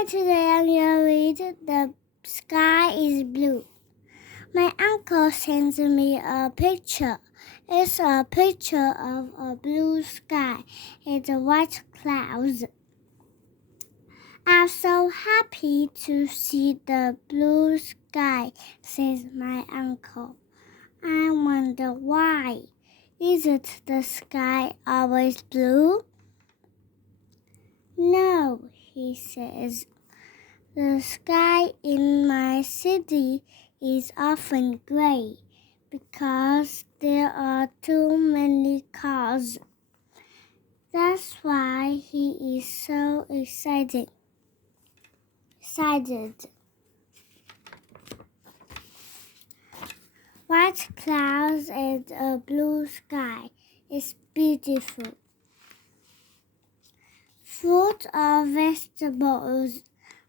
Hi, today I'm gonna read The Sky is Blue. My uncle sends me a picture. It's a picture of a blue sky and the white clouds. I'm so happy to see the blue sky, says my uncle. I wonder why. Isn't the sky always blue? No, he says. The sky in my city is often gray because there are too many cars. That's why he is so excited. White clouds and a blue sky is beautiful. Fruit or vegetables?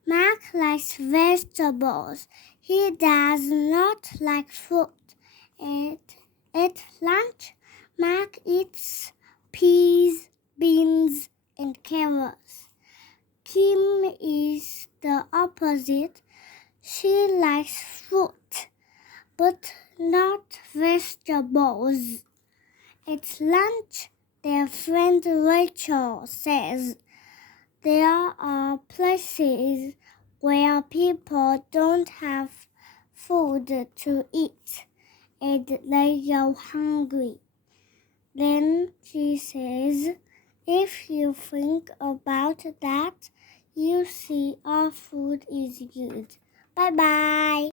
Mark likes vegetables. He does not like fruit. At lunch, Mark eats peas, beans, and carrots. Kim is the opposite. She likes fruit, but not vegetables. At lunch, their friend Rachel says, there are places where people don't have food to eat and they go hungry. Then she says, if you think about that, you see all food is good. Bye-bye.